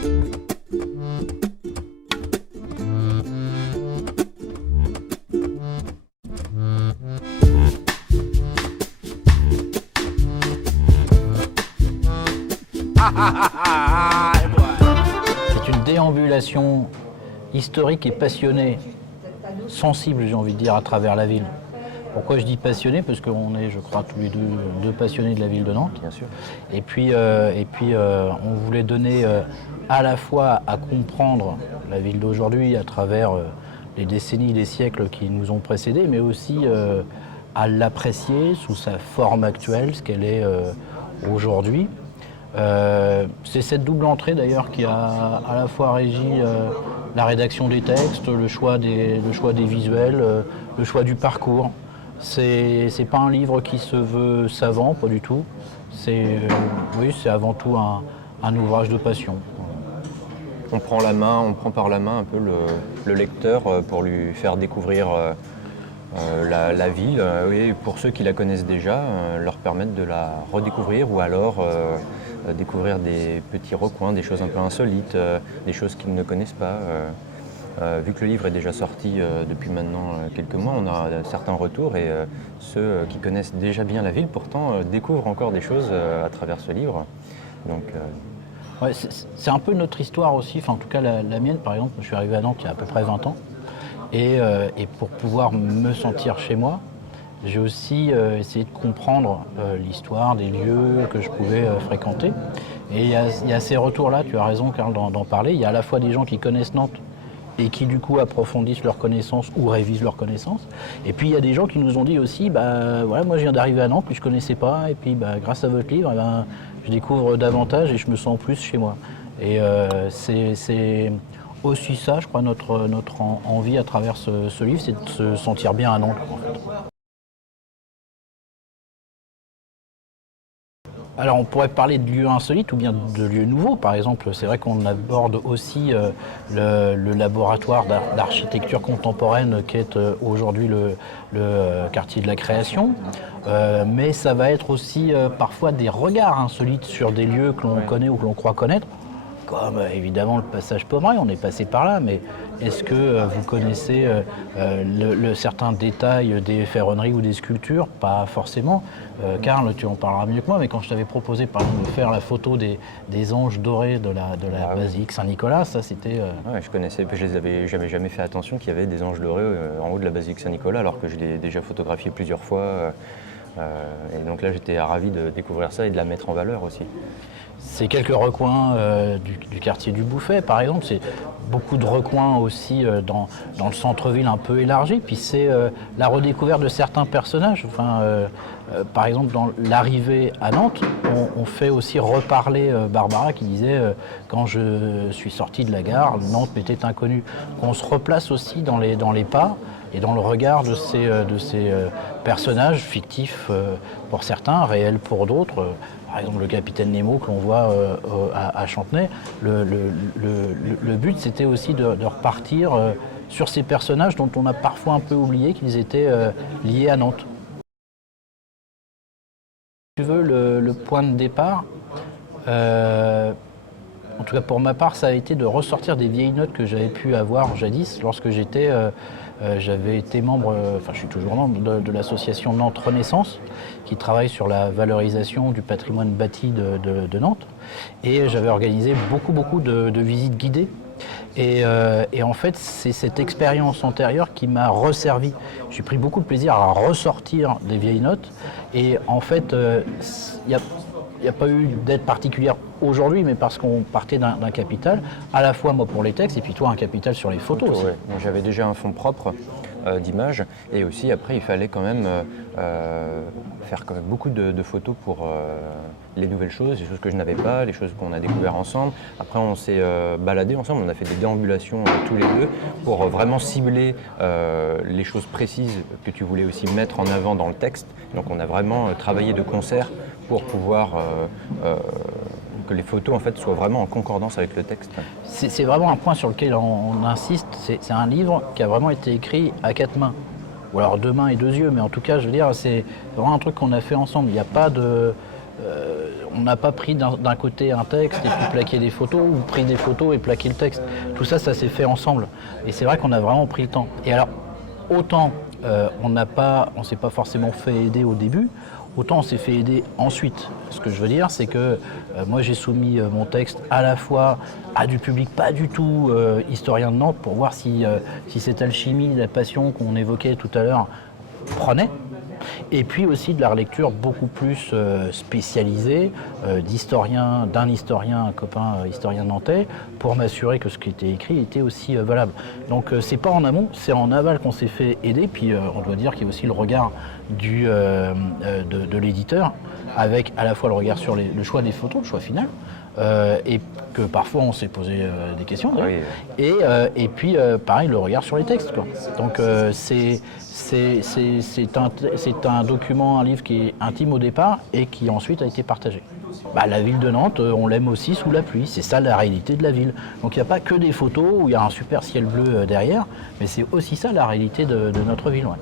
C'est une déambulation historique et passionnée, sensible, j'ai envie de dire, à travers la ville. Pourquoi je dis passionné? Parce qu'on est, je crois, tous les deux passionnés de la ville de Nantes. Bien sûr. Et puis, on voulait donner à la fois à comprendre la ville d'aujourd'hui à travers les décennies, les siècles qui nous ont précédés, mais aussi à l'apprécier sous sa forme actuelle, ce qu'elle est aujourd'hui. C'est cette double entrée d'ailleurs qui a à la fois régi la rédaction des textes, le choix des visuels, le choix du parcours. C'est pas un livre qui se veut savant, pas du tout. C'est avant tout un ouvrage de passion. On prend par la main un peu le lecteur pour lui faire découvrir la ville, et pour ceux qui la connaissent déjà, leur permettre de la redécouvrir ou alors découvrir des petits recoins, des choses un peu insolites, des choses qu'ils ne connaissent pas. Vu que le livre est déjà sorti depuis maintenant quelques mois, on a certains retours et ceux qui connaissent déjà bien la ville pourtant découvrent encore des choses à travers ce livre. Donc, ouais, c'est un peu notre histoire aussi, enfin en tout cas la mienne par exemple. Je suis arrivé à Nantes il y a à peu près 20 ans et pour pouvoir me sentir chez moi, j'ai aussi essayé de comprendre l'histoire des lieux que je pouvais fréquenter. Et il y a ces retours-là, tu as raison Karl d'en parler. Il y a à la fois des gens qui connaissent Nantes et qui du coup approfondissent leurs connaissances ou révisent leurs connaissances. Et puis il y a des gens qui nous ont dit aussi, voilà, moi je viens d'arriver à Nantes, puis je ne connaissais pas, et puis grâce à votre livre, je découvre davantage et je me sens plus chez moi. Et c'est aussi ça, je crois, notre envie à travers ce livre, c'est de se sentir bien à Nantes, en fait. Alors on pourrait parler de lieux insolites ou bien de lieux nouveaux. Par exemple, c'est vrai qu'on aborde aussi le laboratoire d'architecture contemporaine qui est aujourd'hui le quartier de la création. Mais ça va être aussi parfois des regards insolites sur des lieux que l'on connaît ou que l'on croit connaître. Comme évidemment le passage Pommeraye, on est passé par là, mais est-ce que vous connaissez certains détails des ferronneries ou des sculptures? Pas forcément. Karl, tu en parleras mieux que moi, mais quand je t'avais proposé par exemple de faire la photo des anges dorés de la basilique Saint-Nicolas, ça c'était... Ouais, je connaissais, j'avais jamais fait attention qu'il y avait des anges dorés en haut de la basilique Saint-Nicolas, alors que je l'ai déjà photographié plusieurs fois. Et donc là, j'étais ravi de découvrir ça et de la mettre en valeur aussi. C'est quelques recoins du quartier du Bouffay, par exemple. C'est beaucoup de recoins aussi dans le centre-ville un peu élargi. Puis c'est la redécouverte de certains personnages. Enfin, par exemple, dans l'arrivée à Nantes, on fait aussi reparler Barbara qui disait quand je suis sorti de la gare, Nantes m'était inconnue. On se replace aussi dans les pas et dans le regard de ces personnages fictifs pour certains, réels pour d'autres. Par exemple, le capitaine Nemo que l'on voit à Chantenay. Le but, c'était aussi de repartir sur ces personnages dont on a parfois un peu oublié qu'ils étaient liés à Nantes. Si tu veux, le point de départ, en tout cas pour ma part, ça a été de ressortir des vieilles notes que j'avais pu avoir jadis lorsque j'avais été membre, enfin je suis toujours membre de l'association Nantes Renaissance qui travaille sur la valorisation du patrimoine bâti de Nantes. Et j'avais organisé beaucoup de visites guidées. Et en fait, c'est cette expérience antérieure qui m'a resservi. J'ai pris beaucoup de plaisir à ressortir des vieilles notes. Et en fait, il n'y a pas eu d'aide particulière aujourd'hui, mais parce qu'on partait d'un capital, à la fois moi pour les textes et puis toi un capital sur les photos aussi. Ouais. J'avais déjà un fonds propre d'images et aussi après il fallait quand même faire quand même beaucoup de photos pour les nouvelles choses, les choses que je n'avais pas, les choses qu'on a découvertes ensemble. Après on s'est baladé ensemble, on a fait des déambulations tous les deux pour vraiment cibler les choses précises que tu voulais aussi mettre en avant dans le texte. Donc on a vraiment travaillé de concert pour pouvoir que les photos en fait soient vraiment en concordance avec le texte. C'est vraiment un point sur lequel on insiste, c'est un livre qui a vraiment été écrit à quatre mains. Ou alors deux mains et deux yeux, mais en tout cas, je veux dire, c'est vraiment un truc qu'on a fait ensemble. Il n'y a pas de... on n'a pas pris d'un côté un texte et puis plaqué des photos, ou pris des photos et plaqué le texte. Tout ça, ça s'est fait ensemble. Et c'est vrai qu'on a vraiment pris le temps. Et alors, autant on s'est pas forcément fait aider au début, autant on s'est fait aider ensuite. Ce que je veux dire, c'est que moi j'ai soumis mon texte à la fois à du public pas du tout historien de Nantes pour voir si cette alchimie, la passion qu'on évoquait tout à l'heure prenait. Et puis aussi de la relecture beaucoup plus spécialisée d'un historien, un copain historien nantais, pour m'assurer que ce qui était écrit était aussi valable. Donc c'est pas en amont, c'est en aval qu'on s'est fait aider. Puis on doit dire qu'il y a aussi le regard de l'éditeur, avec à la fois le regard sur le choix des photos, le choix final, et que parfois on s'est posé des questions. Oui. Et puis pareil, le regard sur les textes, quoi. Donc c'est un document, un livre qui est intime au départ et qui ensuite a été partagé. La ville de Nantes, on l'aime aussi sous la pluie, c'est ça la réalité de la ville. Donc il n'y a pas que des photos où il y a un super ciel bleu derrière, mais c'est aussi ça la réalité de notre ville. Ouais.